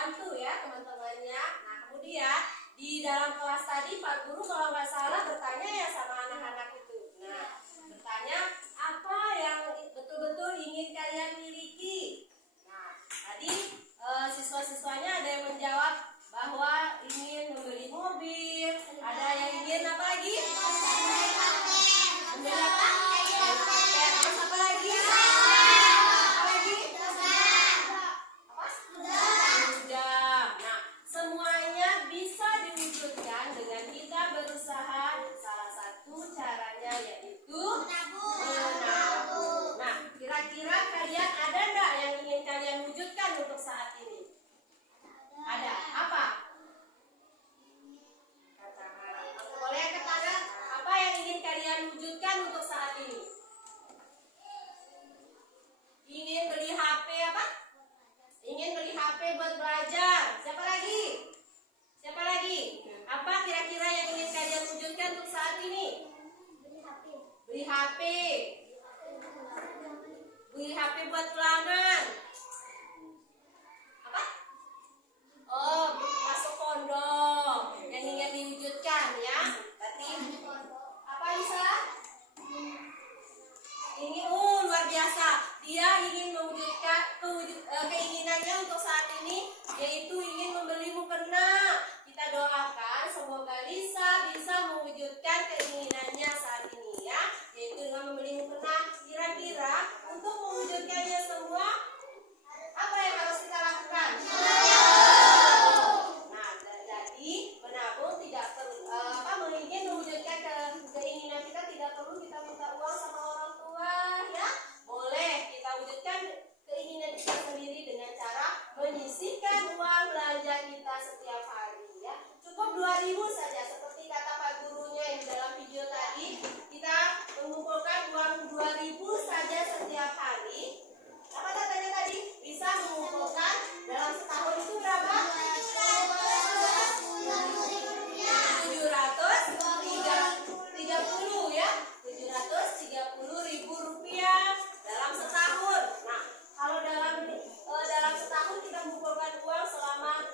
bantu ya teman-temannya. Nah, kemudian di dalam kelas tadi Pak Guru kalau nggak salah bertanya ya sama anak-anak itu. Nah, bertanya apa yang betul-betul ingin kalian miliki. Nah, tadi siswa-siswanya ada yang menjawab bahwa ingin membeli mobil, ada yang ingin apa lagi? Membeli apa? Terus apa lagi? Apa lagi? Apa? Kuda. Nah, semuanya bisa diwujudkan dengan kita berusaha. Salah satu caranya yaitu menabung. Nah, kira-kira kalian ada nggak yang ingin kalian wujudkan untuk saat ini? Ada. Apa? Katakan. Boleh katakan apa yang ingin kalian wujudkan untuk saat ini? Ingin beli HP apa? Ingin beli HP buat belajar. Siapa lagi? Siapa lagi? Apa kira-kira yang ingin kalian wujudkan untuk saat ini? Beli HP. Beli HP buat pelanggan. Apa? Oh, masuk pondok. Yang ingin diwujudkan ya. Berarti apa Isa? Ini luar biasa. Dia ingin mewujudkan keinginannya untuk saat ini, yaitu ingin membeli mukena. Kita doakan semoga Lisa bisa mewujudkan keinginannya saat ini ya, yaitu dengan membeli mukena. Kira-kira untuk mewujudkannya semua apa yang harus kita lakukan? Nah, jadi menabung tidak perlu ingin mewujudkan keinginan kita tidak perlu kita minta uang sama orang tua ya. Boleh kita wujudkan keinginan kita sendiri dengan cara menyisihkan uang belanja kita setiap hari ya. Cukup 2.000 saja seperti kata Pak Gurunya yang dalam video tadi. Kita mengumpulkan uang 2.000 saja setiap hari. Apa katanya tadi? Bisa mengumpulkan dalam setahun itu berapa? 730 ya. 730.000 rupiah dalam setahun. Nah, kalau dalam setahun kita mengumpulkan uang selama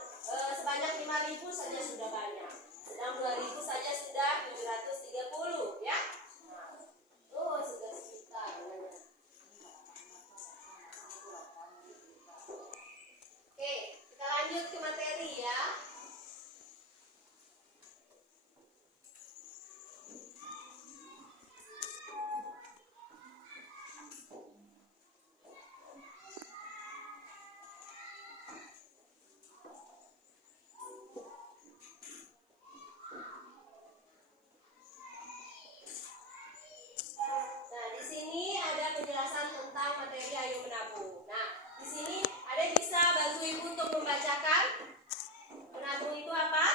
sebanyak 5.000 saja sudah banyak. Sedang 2.000 saja sudah 730 ya. Nah, sudah sekitar. Oke, kita lanjut ke materi ya. Nah, di sini ada penjelasan tentang materi Ayo Menabung. Nah, di sini ada yang bisa bantu Ibu untuk membacakan menabung itu apa?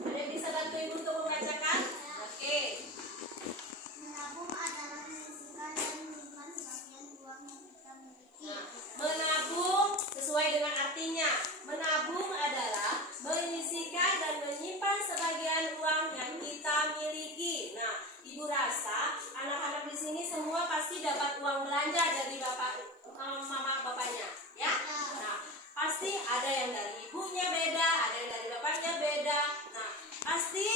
Ada yang bisa bantu Ibu untuk membacakan? Oke. Menabung adalah menyisihkan dan menyimpan sebagian uang yang kita miliki. Nah, menabung sesuai dengan artinya. Menabung adalah menyisihkan dan menyimpan sebagian uang yang kita miliki. Nah, Ibu rasa anak-anak di sini semua pasti dapat uang belanja dari mama bapaknya, ya. Nah, pasti ada yang dari ibunya beda, ada yang dari bapaknya beda. Nah, pasti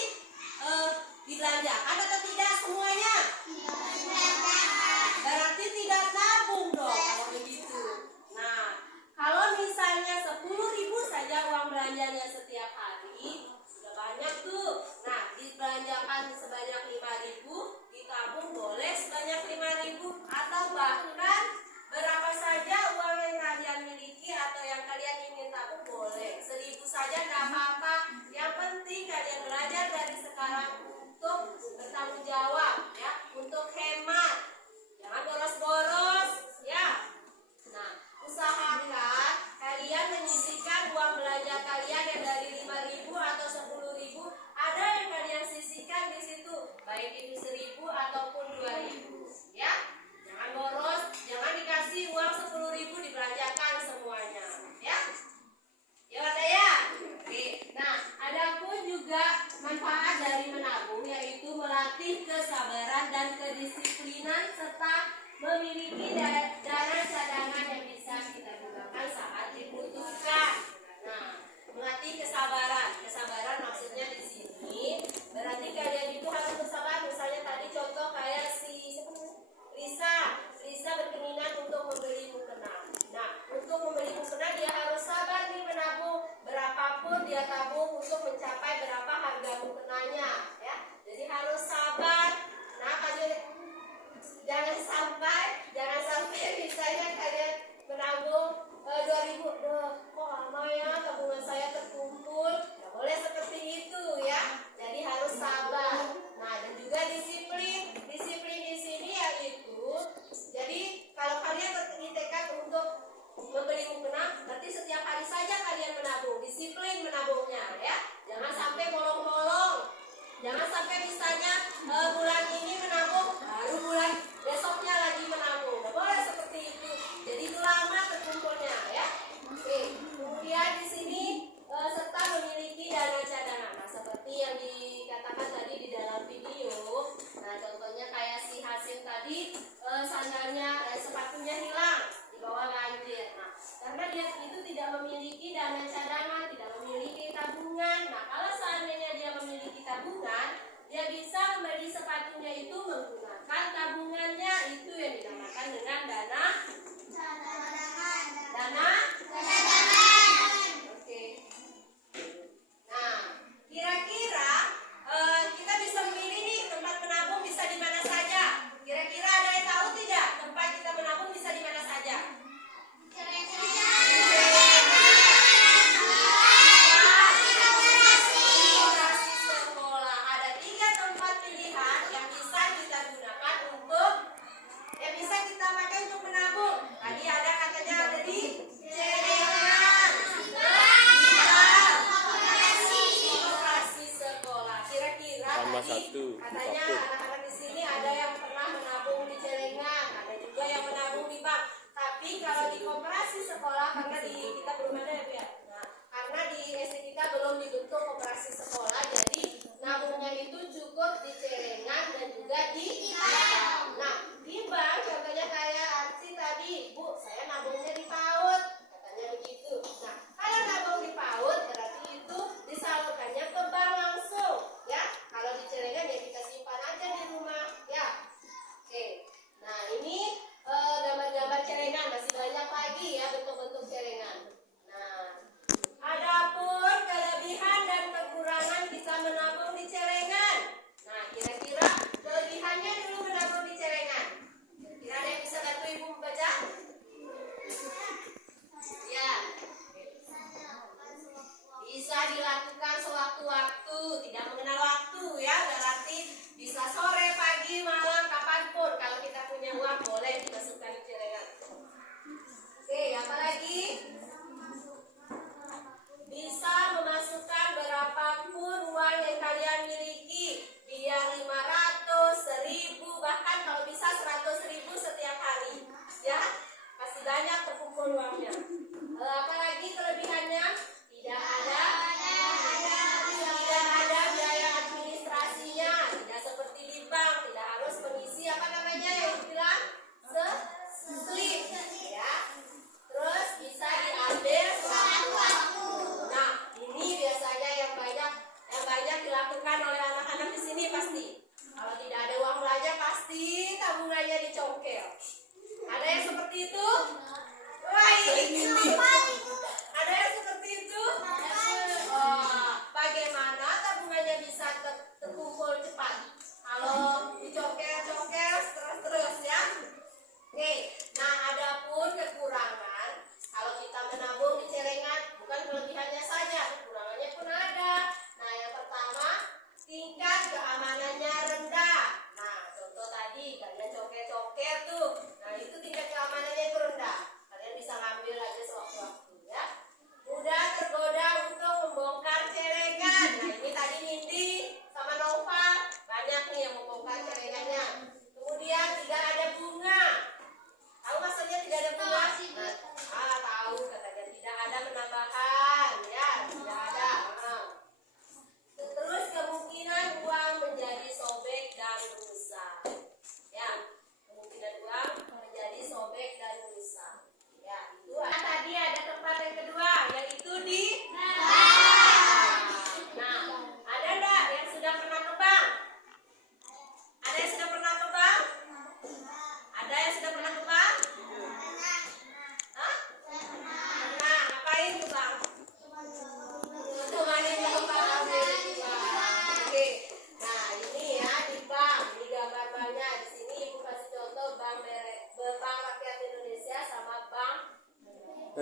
dibelanjakan atau tidak semuanya? Berarti tidak nabung dong kalau begitu. Nah, kalau misalnya 10.000 saja uang belanjanya setiap hari, sudah banyak tuh. Nah, dibelanjakan sebanyak 5.000, ditabung boleh sebanyak 5.000 atau bahkan berapa saja uang yang kalian miliki atau yang kalian ingin tabung boleh. 1.000 saja tidak apa-apa. Yang penting kalian belajar dari sekarang untuk bertanggung jawab. disisihkan di situ, baik itu 1.000 ataupun 2.000, ya. Jangan boros, jangan dikasih uang 10.000 dibelanjakan semuanya, ya. Ya ada ya. Oke. Nah, adapun juga manfaat dari menabung yaitu melatih kesabaran dan kedisiplinan serta memiliki dana cadangan yang bisa kita gunakan saat dibutuhkan. Nah, melatih kesabaran. Kesabaran maksudnya di sini berarti kalian itu harus bersabar. Misalnya tadi contoh kayak si Lisa berkeinginan untuk membeli mukena. Nah, untuk membeli mukena dia harus sabar nih menabung. Berapapun dia tabung untuk mencapai berapa harga mukenanya, ya. Jadi harus sabar. Nah, kalian jangan sampai misalnya kalian menabung 2.000, kok lama ya tabungan saya terkumpul. Nggak boleh seperti itu, ya. Jadi harus sabar. Nah, dan juga disiplin. Disiplin di sini yaitu, jadi kalau kalian bertekad untuk membeli mukena, berarti setiap hari saja kalian menabung. Disiplin menabungnya, ya. Jangan sampai bolong-bolong. Jangan sampai misalnya bulan ini menabung, baru bulan besoknya lagi menabung. Nggak boleh seperti itu. Jadi itu lama terkumpulnya, ya. Oke. Kemudian di sini serta memiliki dana cadangan. Nah, seperti yang dikatakan tadi di dalam video. Nah, contohnya kayak si Hasim tadi, sepatunya hilang di bawah banjir. Nah, karena dia itu tidak memiliki dana cadangan, tidak memiliki tabungan. Nah, kalau seandainya dia memiliki tabungan, dia bisa membeli sepatunya itu menggunakan tabungannya. Itu yang dinamakan dengan dana cadangan. Oke. Nah, kira-kira kita bisa memilih nih tempat menabung bisa di mana saja. Kira-kira ada yang tahu tidak tempat kita menabung bisa di mana saja? Koperasi sekolah. Ada 3 tempat pilihan yang bisa kita gunakan yang bisa kita pakai untuk menabung. Tadi ada katanya ada di celengan, koperasi sekolah. Kira-kira tadi katanya anak-anak di sini ada yang pernah menabung di celengan, ada juga yang menabung di bank. Tapi kalau di koperasi sekolah, karena kita belum ada ya, nah, karena di SD kita belum dibentuk koperasi sekolah, jadi nabungnya itu cukup di celengan dan juga di bank. Nah, di bank contohnya kayak Arsi tadi, Bu, saya nabungnya di PAUD, katanya begitu. Nah, kalau nabung di PAUD berarti itu disalurkannya ke bank langsung, ya. Kalau di celengan ya kita simpan aja di rumah, ya. Oke. Nah, ini gambar-gambar celengan, masih banyak lagi ya bentuk-bentuk celengan. Nah, adapun kelebihan dan kekurangan kita menabung di celengan.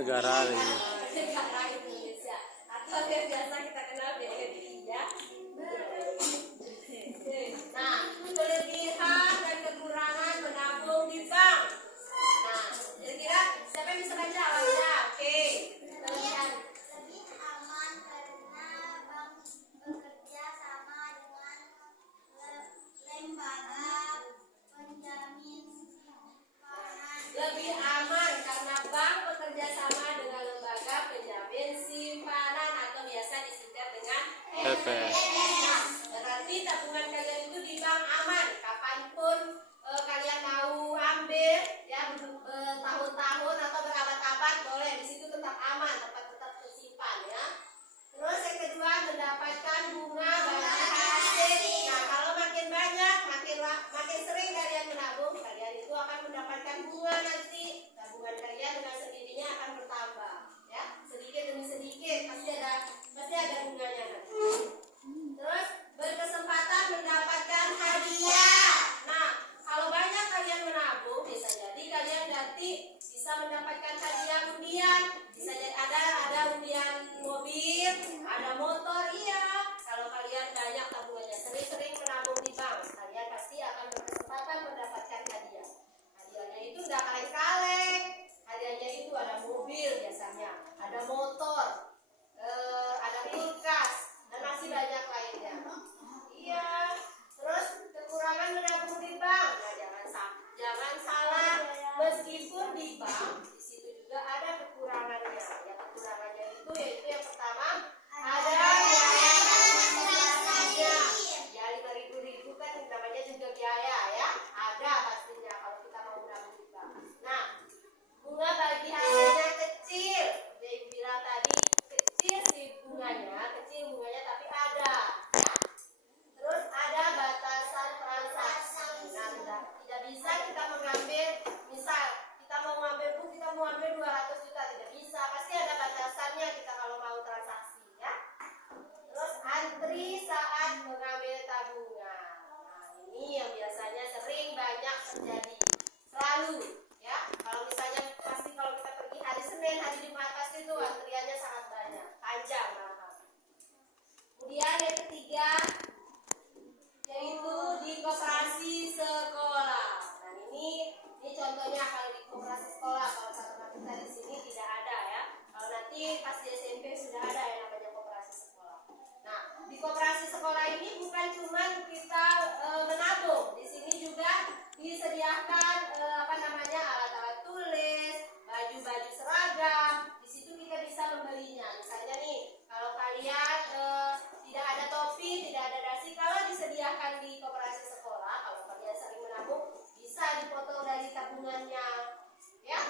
negara ini. Negara Indonesia atau yang biasa kita kenal BRI ya. Nah, kelebihan dan kekurangan menabung di bank. Nah, kira-kira siapa yang bisa baca awalnya? Oke. Kelebihan. Lebih aman karena bank bekerja sama dengan lembaga penjamin simpanan. Lebih aman karena bank bekerja sama dengan lembaga penjamin simpanan atau biasa disingkat dengan PP. Nah, berarti tabungan kalian itu di bank aman. Kapanpun kalian mau ambil, ya bertahun-tahun atau berabad-abad boleh. Di situ tetap aman, tetap tersimpan ya. Terus yang kedua mendapatkan bunga banyak hasil. Nah, kalau makin banyak, makin sering kalian menabung, kalian itu akan mendapatkan bunga nanti. Tabungan kalian dengan sendirinya akan bertambah, ya. Sedikit demi sedikit pasti ada bunganya nanti. Terus berkesempatan mendapatkan hadiah. Nah, kalau banyak kalian menabung, bisa jadi kalian nanti bisa mendapatkan hadiah undian. Bisa jadi ada undian mobil, ada motor, iya. Kalau kalian banyak tabungannya, sering-sering menabung di bank, kalian pasti akan berkesempatan mendapatkan hadiah. Hadiahnya itu nggak kaleng-kaleng. Hadiahnya itu ada mobil biasanya, ada motor, ada kulkas, dan masih banyak lainnya. Iya. Terus kekurangan menabung di bank. Nah, jangan salah. Meskipun di bank, di situ juga ada kekurangannya. Ya, kekurangannya itu yaitu yang pertama ada biaya administrasinya. Ya 5.000 kan namanya juga biaya ya. Ada pastinya kalau kita mau menabung di bank. Nah, bunga bagi hasilnya kecil. Seperti Ibu bilang tadi, kecil sih bunganya tapi ada. Ya. Terus ada batasan transaksi. Nah, tidak bisa kita mengambil, misal kita mau ambil 200 juta, tidak bisa. Pasti ada batasannya kita kalau mau transaksi, ya. Terus antri saat mengambil tabungan. Nah, ini yang biasanya sering banyak terjadi. Selalu, ya. Kalau misalnya pasti kalau kita pergi hari Senin, hari Jumat pasti itu antriannya sangat banyak, panjang malah. Kemudian yang ketiga yaitu di koperasi sekolah. Nah, ini contohnya kalau di koperasi sekolah. Kalau kata kita di sini tidak ada ya. Kalau nanti pas di SMP sudah ada yang namanya koperasi sekolah. Nah, di koperasi sekolah ini bukan cuma kita menabung. Di sini juga disediakan alat-alat tulis, baju-baju seragam. Di situ kita bisa membelinya. Misalnya nih, kalau kalian tidak ada topi, tidak ada dasi, kalau disediakan di koperasi sekolah, kalau kalian sering menabung, bisa dipotong dari tabungannya, ya.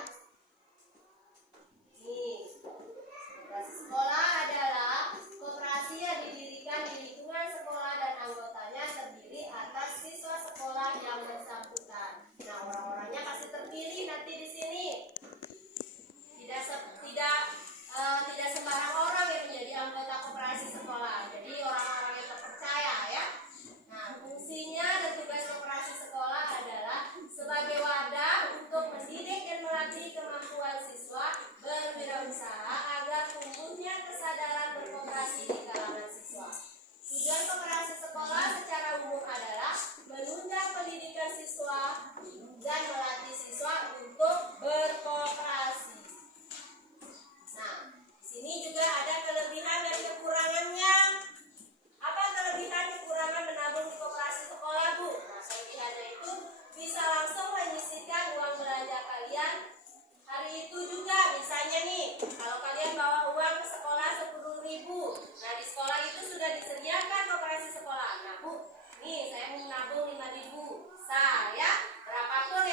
Nih, koperasi sekolah adalah koperasi yang didirikan di lingkungan sekolah dan anggotanya terdiri atas siswa sekolah yang bersangkutan. Nah, orang-orangnya pasti terpilih nanti di sini. Tidak sembarang orang yang menjadi anggota koperasi sekolah. Jadi orang-orang yang terpercaya ya. Nah, fungsinya dan tugas koperasi sekolah adalah sebagai wadah untuk mendidik dan melatih kemampuan siswa berwirausaha agar tumbuhnya kesadaran berkoperasi di kalangan siswa. Tujuan koperasi sekolah secara umum adalah menunjang pendidikan siswa dan melatih siswa untuk berkoperasi. Nah, di sini juga ada kelebihan dan kekurangannya. Apa kelebihan kekurangan menabung di koperasi sekolah, Bu? Nah, kelebihannya itu bisa langsung menyisihkan uang belanja kalian hari itu juga. Misalnya nih, kalau kalian bawa uang ke sekolah 10.000. Nah, di sekolah itu sudah disediakan koperasi sekolah. Nah, Bu, nih saya mau menabung 5.000. Saya berapapun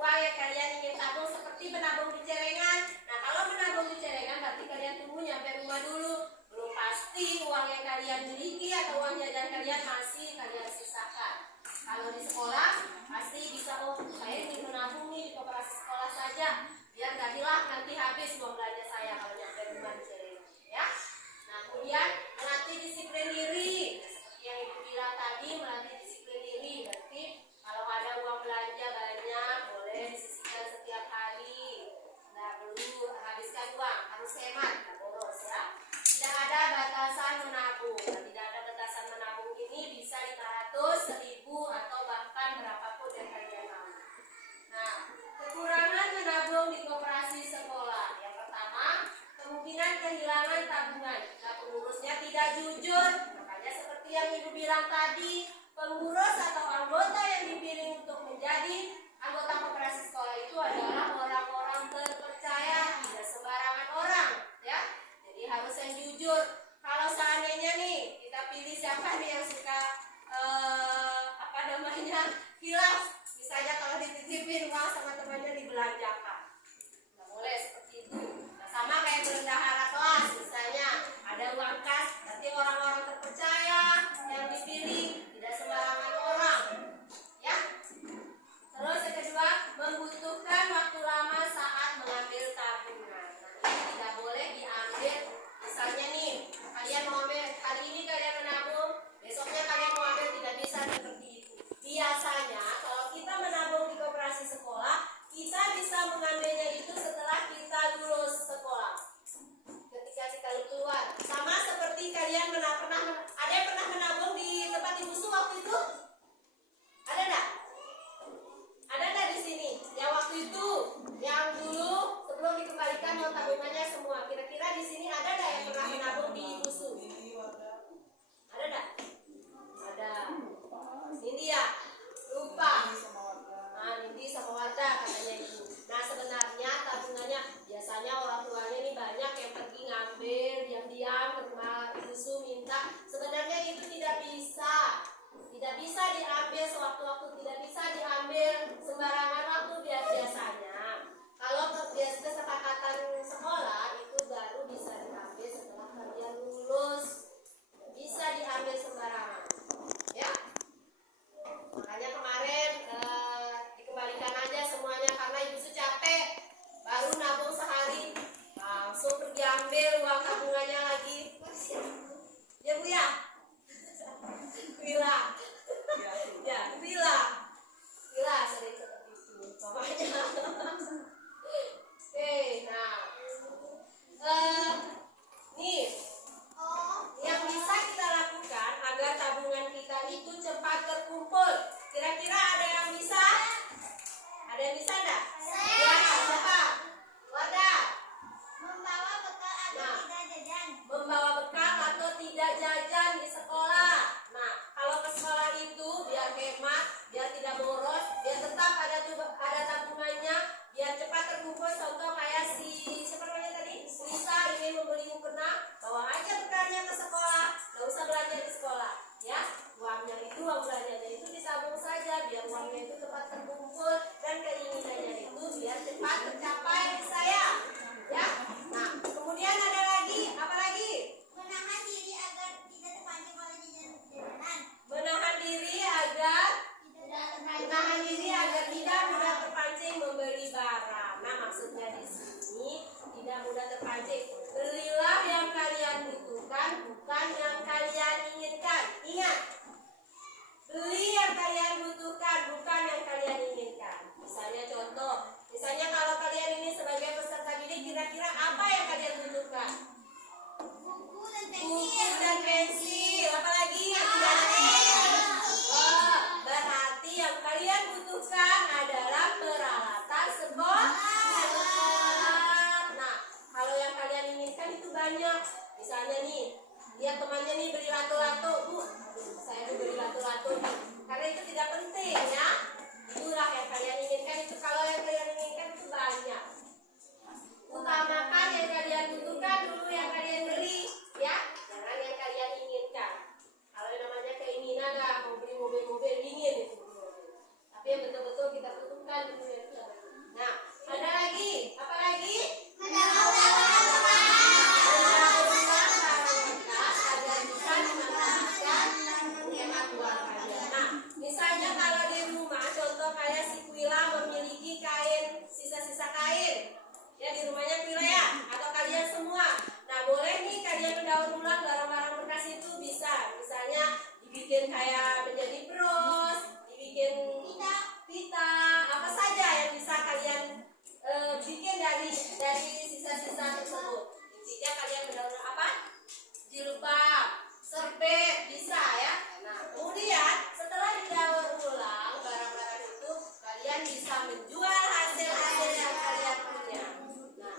uang yang kalian ingin tabung, seperti menabung di celengan. Nah, kalau menabung di celengan berarti kalian tunggu nyampe rumah dulu. Belum pasti uang yang kalian miliki atau uang jajan kalian masih kalian sisakan. Kalau di sekolah pasti bisa, saya ingin menabung nih di koperasi sekolah saja, biar gak hilang nanti habis uang belanja saya kalau nyampe rumah di celengan, ya. Nah, kemudian melatih disiplin diri. Seperti yang Ibu bilang tadi, melatih disiplin diri. Berarti kalau ada uang belanja banyak, boleh disisihkan setiap hari. Nah, dulu habiskan Pengurus atau anggota yang dipilih untuk menjadi anggota koperasi sekolah itu adalah orang-orang terpercaya, tidak sembarangan orang, ya. Jadi harus yang jujur. Kalau seandainya nih kita pilih siapa nih yang suka hilaf, misalnya kalau dititipin uang sama temannya dibelanjakan, nggak boleh seperti itu. Nah, sama kayak bendahara kelas, misalnya ada uang kas, berarti orang-orang terpercaya yang dipilih, tidak sembarangan orang, ya. Terus yang kedua, membutuhkan waktu lama saat mengambil tabungan. Nah, ini tidak boleh diambil. Misalnya nih, kalian mau ambil hari ini, kalian menabung, besoknya kalian mau ambil, tidak bisa seperti itu. Biasanya kalau kita menabung di koperasi sekolah, kita bisa mengambilnya itu setelah kita lulus sekolah. Ketika kita keluar, sama seperti kalian ada yang pernah menabung di tempat ibu su waktu itu? Ada enggak? Ada enggak di sini? Yang waktu itu, yang dulu sebelum dikembalikan uang tabungannya semua. Kira-kira di sini ada enggak yang pernah menabung di ibu su? Ada enggak? Ada. Ini dia. Lupa. Nah, Nindi sama Wardah katanya itu. Nah, sebenarnya tabungannya biasanya orang tuanya ini banyak yang pergi ngambil diam-diam ke rumah ibu su minta. Sebenarnya itu tidak bisa. Tidak bisa diambil sewaktu-waktu, tidak bisa diambil sembarangan waktu biasanya. Kalau kesepakatan sekolah itu baru bisa diambil setelah kalian lulus. Bisa diambil sembarangan. Ya. Makanya kemarin dikembalikan aja semuanya karena ibu su capek, baru nabung sehari langsung pergi ambil uang tabungannya lagi. Ya Bu ya? Wila. Ya, Wila sering seperti itu pokoknya. Oke, nah nih yang bisa kita lakukan agar tabungan kita itu cepat terkumpul. Kira-kira ada yang bisa? Ada yang bisa enggak? Ya, siapa? Wardah. Membawa bekal agar tidak jajan. Membawa bekal atau tidak jajan di sekolah. Nah, kalau ke sekolah itu biar hemat, biar tidak boros, biar tetap ada tabungannya, biar cepat terkumpul. Contoh kayak siapa namanya tadi? Lisa ingin membeli mukena, bawa aja bekalnya ke sekolah, nggak usah belanja di sekolah, ya. Uang belanjanya itu ditabung saja, biar uangnya itu cepat terkumpul dan keinginannya itu biar cepat tercapai saya, ya. Nah, kemudian ada lagi, apa lagi? Menahan diri agar tidak terpancing oleh jajanan. Menahan diri agar tidak mudah terpancing membeli barang. Nah, maksudnya di sini tidak mudah terpancing. Belilah yang kalian butuhkan, bukan yang kalian inginkan. Ingat, beli yang kalian butuhkan, bukan yang kalian inginkan. Misalnya contoh, kalau kalian ini sebagai peserta didik, kira-kira apa yang kalian butuhkan? Buku dan Buku dan pensil. Apa lagi? Berarti yang kalian butuhkan adalah peralatan sekolah. Nah, kalau yang kalian inginkan itu banyak. Misalnya nih, lihat temannya nih beli lato-lato, Bu. Saya tuh beli lato-lato. Karena itu tidak penting, ya. Itulah yang kalian inginkan itu. Kalau yang kalian inginkan itu banyak. Utamakan yang kalian butuhkan dulu, yang kalian beli, ya. Jangan yang kalian inginkan. Kalau yang namanya keinginan lah, mau beli mobil dingin itu. Tapi yang betul-betul kita butuhkan dulu yang kita beli. Nah, ada lagi, apa lagi? Menabung agar bisa dimanfaatkan hemat uang kalian. Nah, misalnya kalau di rumah, contoh kayak si Kuila memiliki kain, sisa-sisa kain. Ya, di rumahnya Kuila ya, atau kalian semua. Nah, boleh nih kalian mendaur ulang barang-barang bekas itu bisa. Misalnya dibikin kayak menjadi bros, dibikin pita, apa saja yang bisa kalian bikin dari sisa-sisa tersebut. Intinya kalian mendaur apa? Jilbab, serbet, bisa ya. Nah, kemudian setelah didaur ulang barang-barang itu, kalian bisa menjual hasil-hasil yang kalian punya. Nah,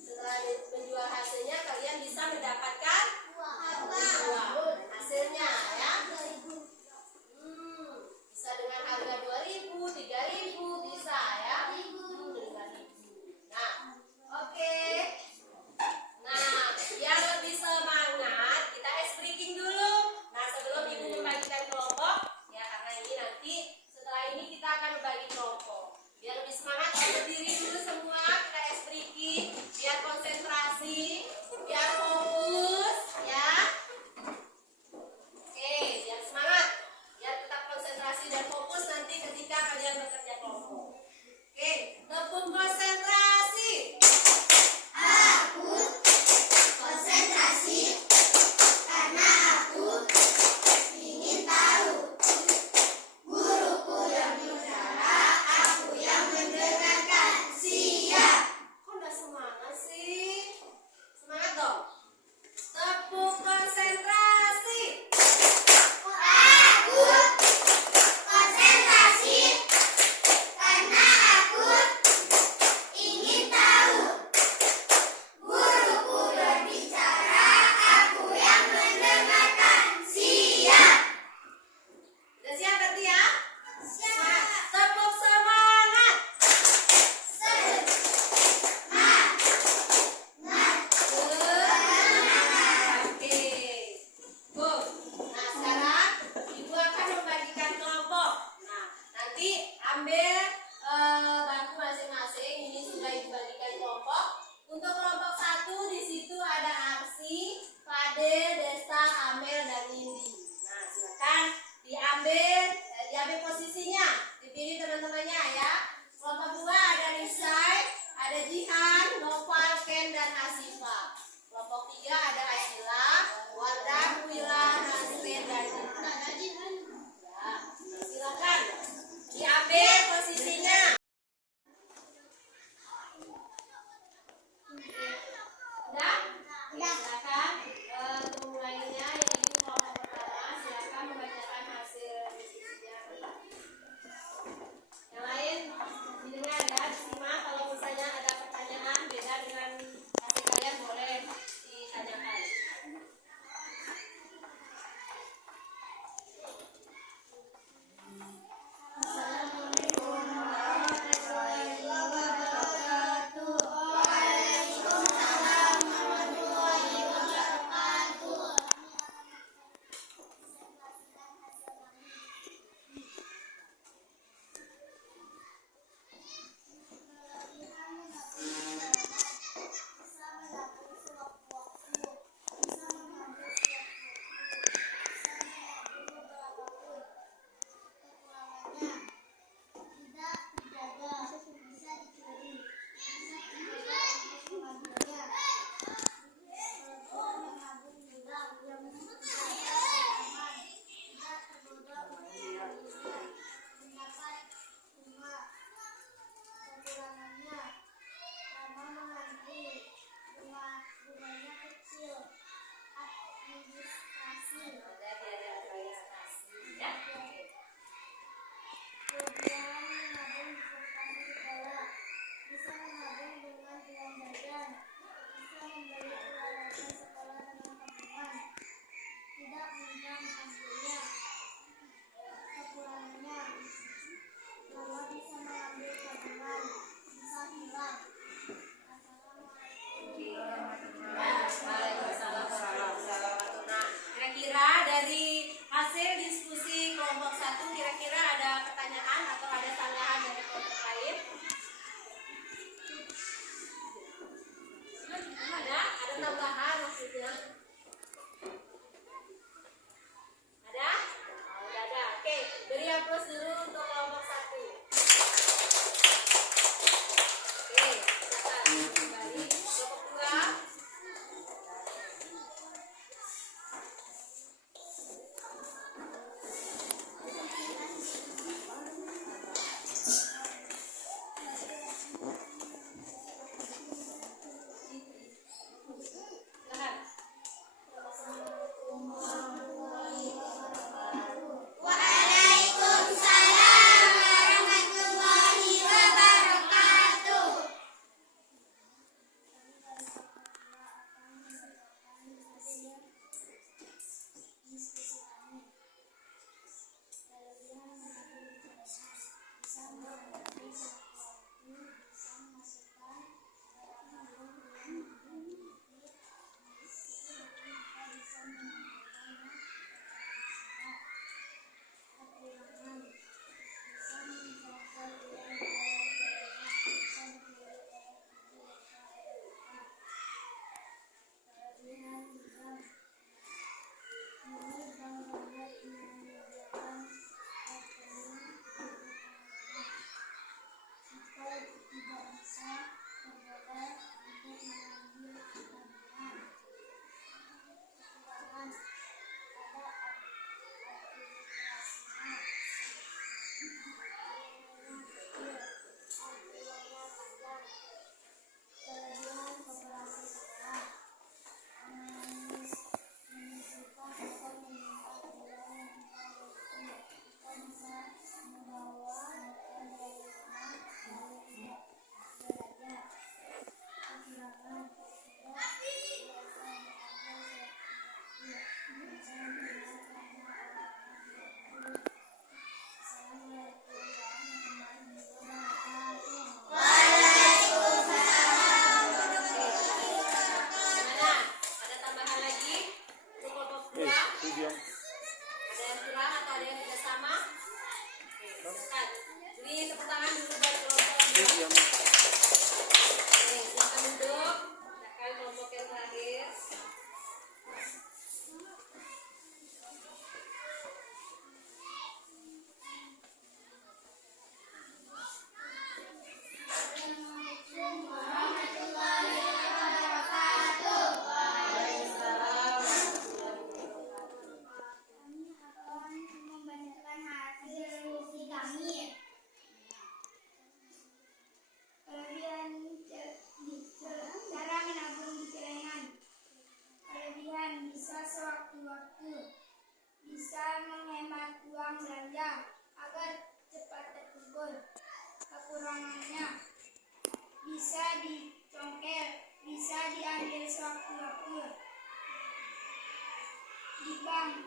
setelah menjual hasilnya, kalian bisa mendapatkan uang dan hasilnya, ya. Diambil posisinya, dipilih teman-temannya ya. Kelompok 2 ada Risai, ada Jihan, Noval, Ken, dan Hasifa. Kelompok 3 ada Aisila, Wardah, Wila, Nasrin, dan Cinta. Ya, silakan diambil posisinya. Udah? Ya, silakan. Untuk mulainya yaitu kelompok pertama, silakan membacakan hasil diskusinya. Yang lain didengar ya, disimak. Kalau misalnya ada pertanyaan beda dengan hasil kalian boleh ditanyakan. Kira-kira dari hasil diskusi kelompok 1 kira-kira ada pertanyaan atau ada tambahan dari kelompok lain? Ada tambahan maksudnya? Ada? Oh, udah ada. Oke, beri aplaus dulu untuk kelompok 1. Oke, silakan kembali kelompok 2.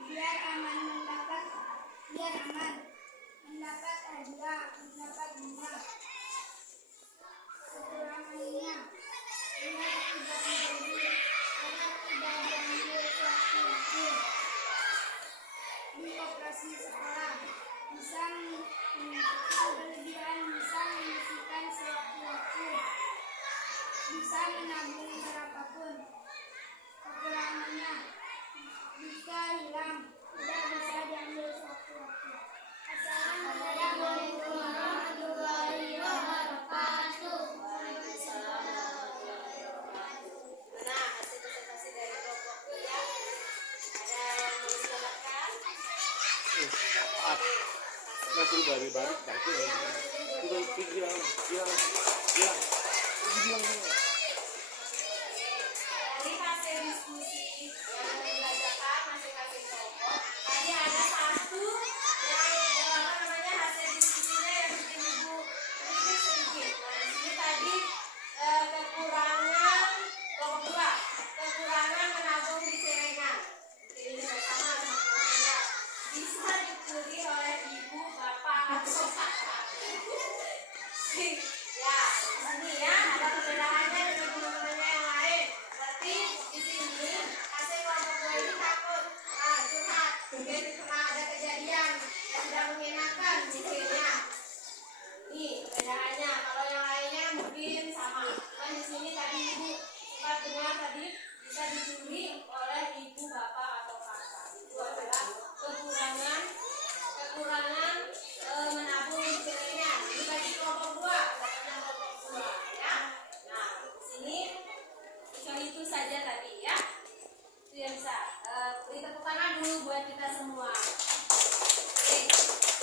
biar aman mendapat hadiah, mendapat bunga. Kekurangannya biar tidak diambil sewaktu-waktu. Di operasi sekolah bisa kelebihan bisa menyisihkan sewaktu-waktu, bisa menabung berapapun. Kekurangannya bisa hilang, tidak bisa diambil sewaktu-waktu. Assalamualaikum warahmatullahi wabarakatuh. Nah, hasil presentasi dari kelompok B ya. Ada yang mau silakan? Maaf, masih balik-balik nanti. Udah hilang. Dari hasil diskusi yang dibacakan masing-masing kelompok, tadi ada satu yang hasil diskusinya yang bikin ibu sedikit. Nah, di sini tadi kekurangan kelompok 2, kekurangan menabung di celengan. Ini bersama sama bisa dicuri oleh ibu, bapak, atau kakak. Ya, ini ya ada perbedaannya dengan teman-temannya yang lain. Berarti di sini hasil kelompok 2 ini takut curhat, mungkin pernah ada kejadian yang tidak mengenakan mungkinnya. Ini perbedaannya. Kalau yang lainnya mungkin sama. Kan di sini tadi ibu sempat dengar tadi bisa dicuri oleh ibu, bapak, atau kakak. Itu adalah kekurangan menabung di celengan. Ini bagi kelompok 2, katanya kelompok 2 ya. Nah, di sini itu saja tadi ya. Itu yang bisa. Beri tepuk tangan dulu buat kita semua. Oke.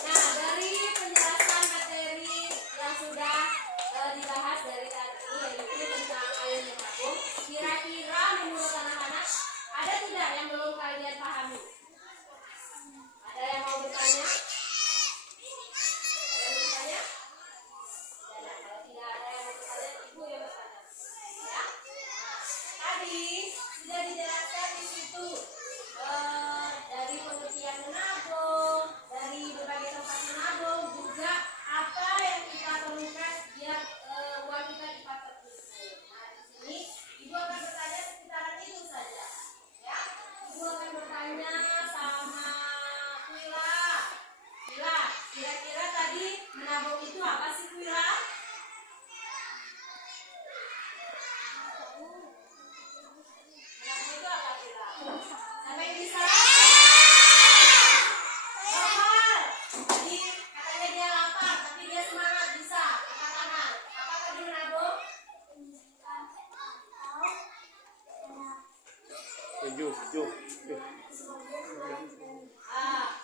Nah, dari penjelasan materi yang sudah dibahas dari tadi, yaitu tentang air menabung, kira-kira menurut anak-anak ada tidak yang belum kalian pahami? Ada yang mau bertanya? Ada yang bertanya? Tidak. Kalau tidak ada yang mau bertanya, ibu yang bertanya. Ya. Nah, tadi sudah dijelaskan di situ dari pengertian menabung, dari berbagai tempat menabung, juga apa yang kita perlukan biar uang kita cepat terkumpul. Nah, di sini ibu akan bertanya sekitaran itu saja. Ya, ibu akan bertanya sama Wila. Wila, kira-kira tadi menabung itu apa sih Wila? Menabung itu apa Wila? Sampai bisa? Lapar. Jadi katanya dia lapar, tapi dia semangat bisa. Angkat tangan. Apa tadi menabung? Tujuh.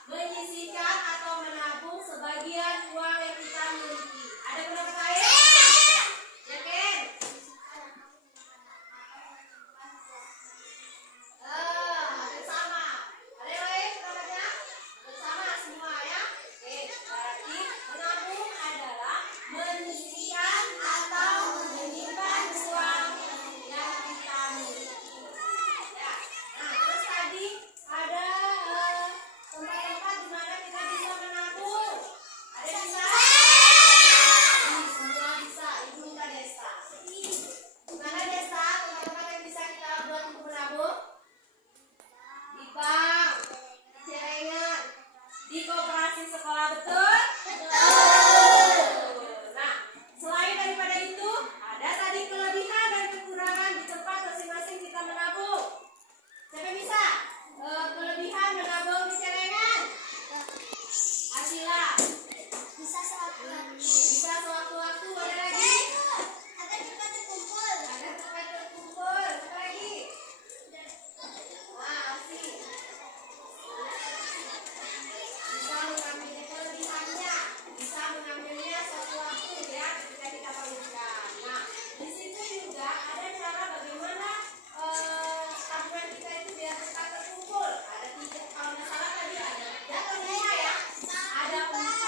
Menyisihkan atau menabung sebagian uang yang kita miliki. Ada berapa lain? Yakin? Hampir sama. Ada yang lain namanya? Hampir sama semua ya. Oke, berarti menabung adalah menyisihkan atau menyimpan uang yang kita miliki. Ya. Nah, terus tadi ada tempat-tempat di mana kita bisa menabung. Ada yang bisa? Semua bisa. Ibu minta Desta. Mana Desta? Tempat-tempat yang bisa kita buat untuk menabung? Di bank, di celengan, di koperasi sekolah, betul? Betul. Nah, selain daripada itu, ada tadi kelebihan dan kekurangan di tempat masing-masing kita menabung. Siapa bisa? Kelebihan menabung di celengan. Asila. Bisa sewaktu-waktu. Bisa sewaktu-waktu. Ada lagi? Agar cepat terkumpul. Ada tempat terkumpul. Apa lagi? Nah, asik. Bisa mengambil kelebihannya. Bisa mengambilnya sewaktu-waktu ya ketika kita perlukan. Nah, di situ juga ada cara bagaimana tabungan kita itu biar cepat terkumpul. Ada 3, kalau nggak salah tadi ada 3 atau 5 ya. Ada 4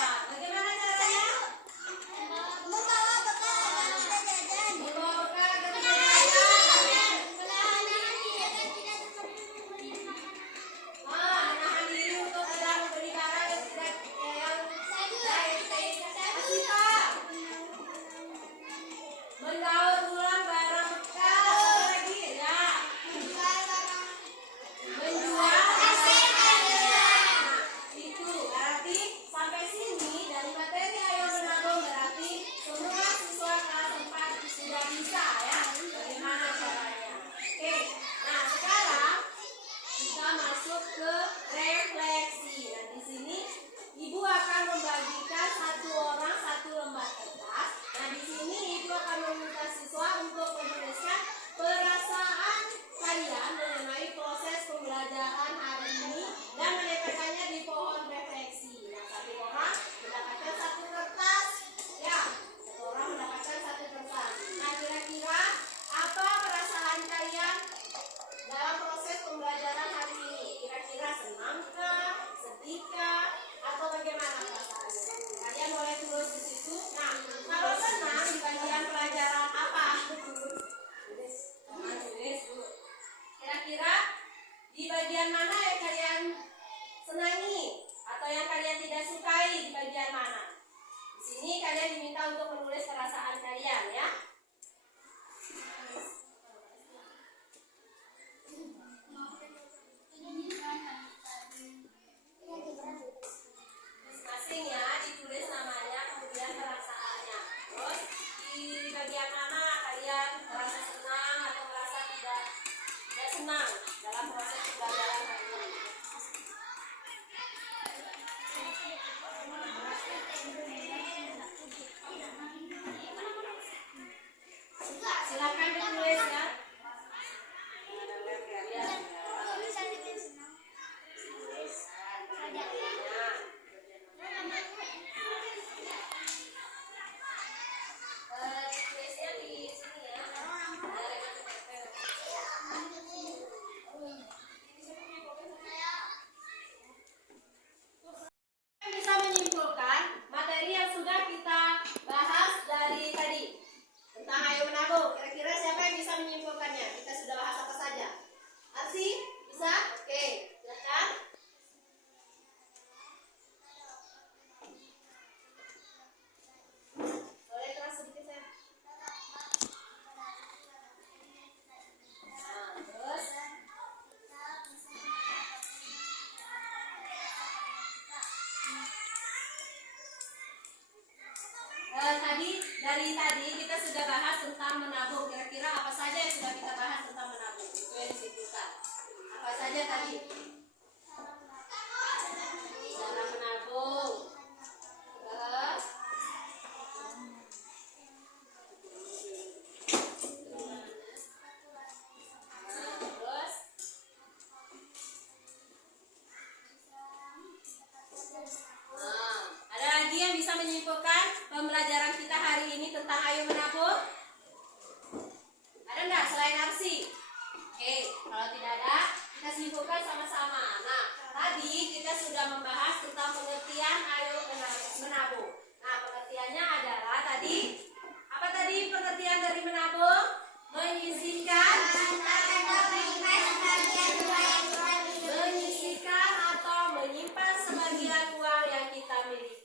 menyimpulkan materi yang sudah kita bahas dari tadi tentang ayo menabung. Kira-kira siapa yang bisa menyimpulkannya? Kita sudah bahas apa saja? Arsi, bisa? Oke, silakan. Boleh keras sedikit saya. Nah, terus dari tadi kita sudah bahas tentang menabung. Kira-kira apa saja yang sudah kita bahas tentang menabung? Itu yang disimpulkan. Apa saja tadi? Cara menabung. Terus terus ada lagi yang bisa menyimpulkan pembelajaran kita hari ini tentang ayo menabung? Ada enggak selain Arsi? Oke, kalau tidak ada, kita simpulkan sama-sama. Nah, tadi kita sudah membahas tentang pengertian ayo menabung. Nah, pengertiannya adalah tadi, apa tadi pengertian dari menabung? Menyisihkan atau menyimpan sebagian uang yang kita miliki.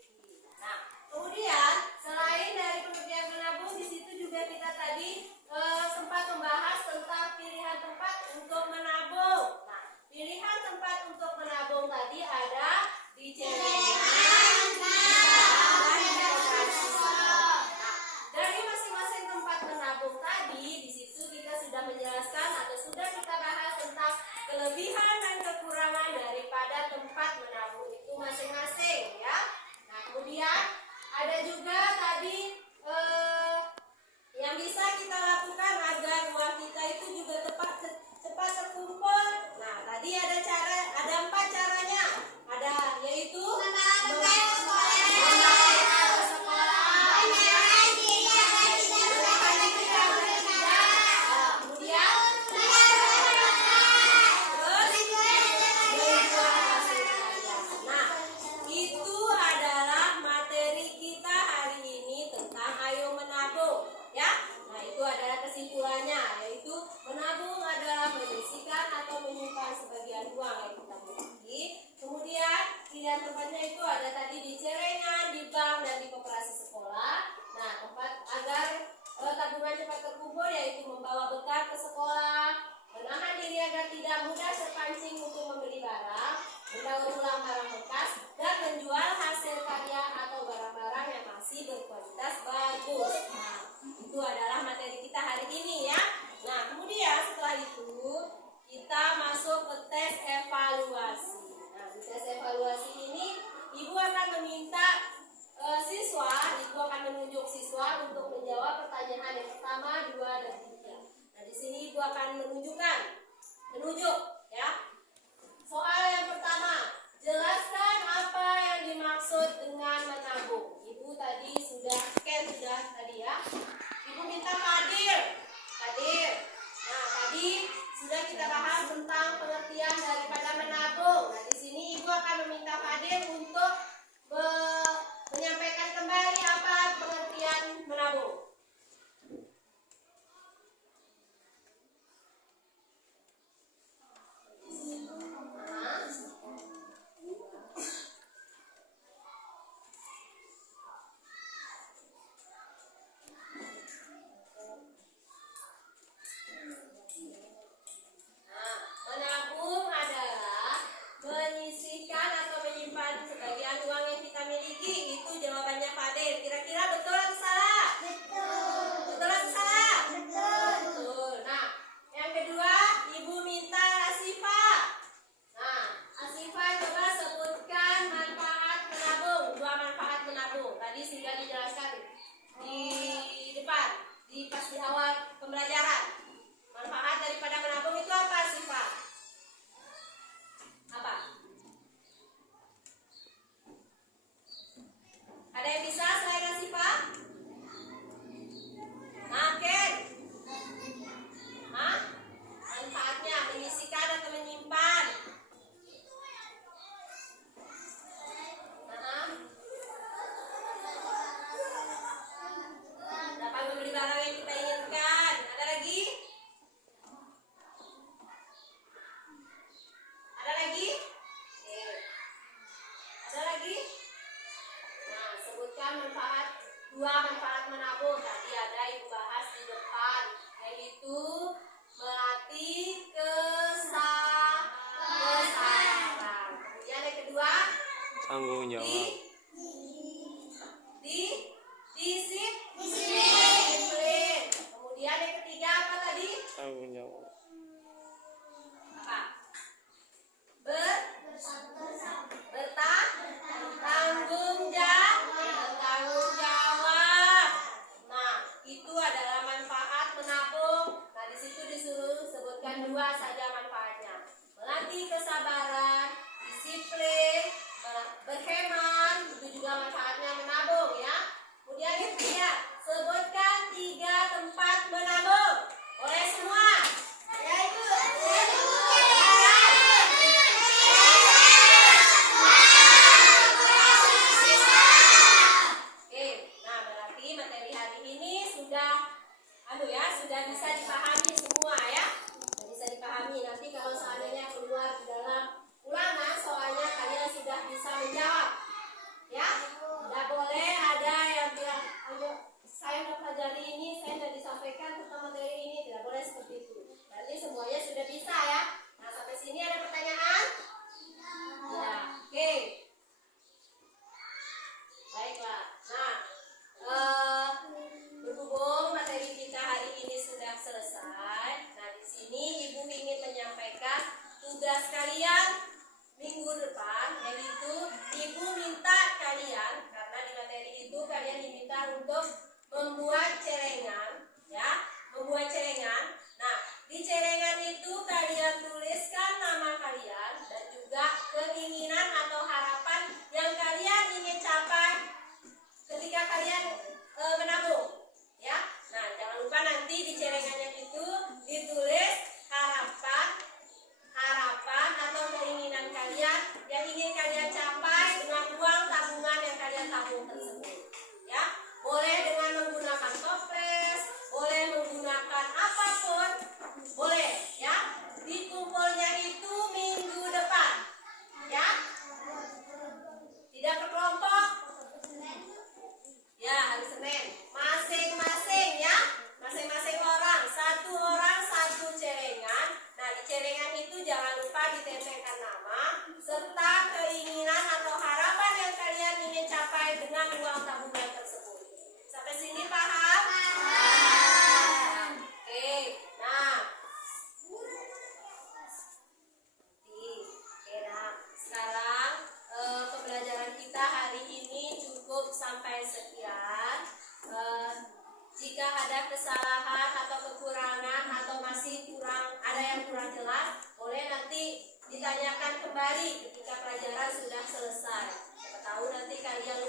Nah, kemudian selain dari pengertian menabung, di situ juga kita tadi sempat membahas tentang pilihan tempat untuk menabung. Nah, pilihan tempat untuk menabung tadi ada di celengan, dan di koperasi. Nah, dari masing-masing tempat menabung tadi, di situ kita sudah menjelaskan atau sudah kita bahas tentang kelebihan dan kekurangan daripada tempat menabung itu masing-masing, ya. Nah, kemudian ada juga tadi yang bisa kita lakukan agar uang kita itu juga cepat terkumpul. Nah, tadi ada 4 caranya. Ada yaitu membawa ke sekolah, kemudian nah, itu adalah materi kita hari ini tentang ayo menabung, ya. Nah, itu adalah kesimpulannya, yaitu menabung adalah menyisihkan atau menyimpan sebagian uang yang kita miliki. Kemudian pilihan tempatnya itu ada tadi di celengan, di bank, dan di koperasi sekolah. Nah, tempat agar tabungan cepat terkumpul yaitu membawa bekal ke sekolah, menahan diri agar tidak mudah terpancing untuk membeli barang, mendaur ulang barang bekas, dan menjual hasil karya atau barang-barang yang masih berkualitas bagus. Nah, itu adalah materi kita hari ini, ya. Nah, kemudian setelah itu kita masuk ke tes evaluasi. Nah, di tes evaluasi ini Ibu akan meminta Ibu akan menunjuk siswa untuk menjawab pertanyaan yang pertama, 2, dan 3. Nah, di sini Ibu akan menunjuk, ya. Soal yang pertama, jelaskan apa yang dimaksud dengan menabung. Ibu tadi sudah tadi, ya. Ibu minta Fadil. Nah, tadi sudah kita bahas tentang pengertian daripada menabung. Nah, di sini Ibu akan meminta Fadil untuk menyampaikan kembali apa pengertian menabung. Menabung adalah menyisihkan atau menyimpan sebagian uang yang kita miliki. Itu jawabannya Fadil. Kira-kira betul atau salah? Betul atau salah? Betul. Nah, yang kedua Ibu minta Asifa. Nah, Asifa coba sebutkan manfaat menabung. 2 manfaat menabung. Tadi sudah dijelaskan di depan, pas di awal pembelajaran. Manfaat daripada menabung itu apa, Asifa? Apa? Ada yang bisa selain Asifa? kedua manfaat menabung tadi ada ibu bahas di depan, yaitu melatih kesabaran. Kemudian yang kedua Tanggung jawab. disiplin. Kemudian yang ketiga apa tadi? Tanggung jawab. Apa? Bertanggung jawab. Nah, itu adalah manfaat menabung. Nah, di situ disuruh sebutkan dua saja manfaatnya. Melatih kesabaran, disiplin, berhemat, itu juga manfaatnya menabung ya. Kemudian yang ketiga, sebutkan 3 tempat menabung. Boleh semua? Ya, Ibu. Oke, nah berarti materi hari ini sudah sudah bisa dipahami semua ya. Sudah bisa dipahami. Nanti kalau seandainya keluar di dalam ulangan soalnya kalian sudah bisa menjawab. Ya, tidak boleh ada yang bilang, ayo saya udah pelajari ini, saya sudah disampaikan tentang materi ini, tidak boleh seperti itu. Berarti semuanya sudah bisa ya. Nah sampai sini ada pertanyaan? Ya, oke. Baiklah. Nah, berhubung materi kita hari ini sudah selesai. Nah di sini Ibu ingin menyampaikan tugas kalian minggu depan, yaitu Ibu minta kalian, karena di materi itu kalian diminta untuk membuat celengan, ya, membuat celengan. Nah, di celengan itu kalian tuliskan nama kalian dan juga keinginan atau harapan yang kalian ingin capai ketika kalian menabung, ya. Nah, jangan lupa nanti di celengannya itu ditulis harapan atau keinginan kalian yang ingin kalian capai dengan uang tabungan yang kalian tabung tersebut, ya. Boleh dengan menggunakan toples, boleh menggunakan apapun, boleh, ya. Dikumpulnya itu minggu depan, ya. Tidak berkelompok, ya, hari Senin. Masing-masing, ya. Masing-masing orang satu celengan. Nah, di celengan itu jangan lupa ditempelkan nama serta keinginan atau harapan yang kalian ingin capai dengan uang tabungan tersebut. Sampai sini paham? Oke. Nah, sekarang pembelajaran kita hari ini cukup sampai sekian. Jika ada kesalahan atau kekurangan atau masih ada yang kurang jelas, boleh nanti ditanyakan kembali ketika pelajaran sudah selesai. Siapa tahu nanti kalian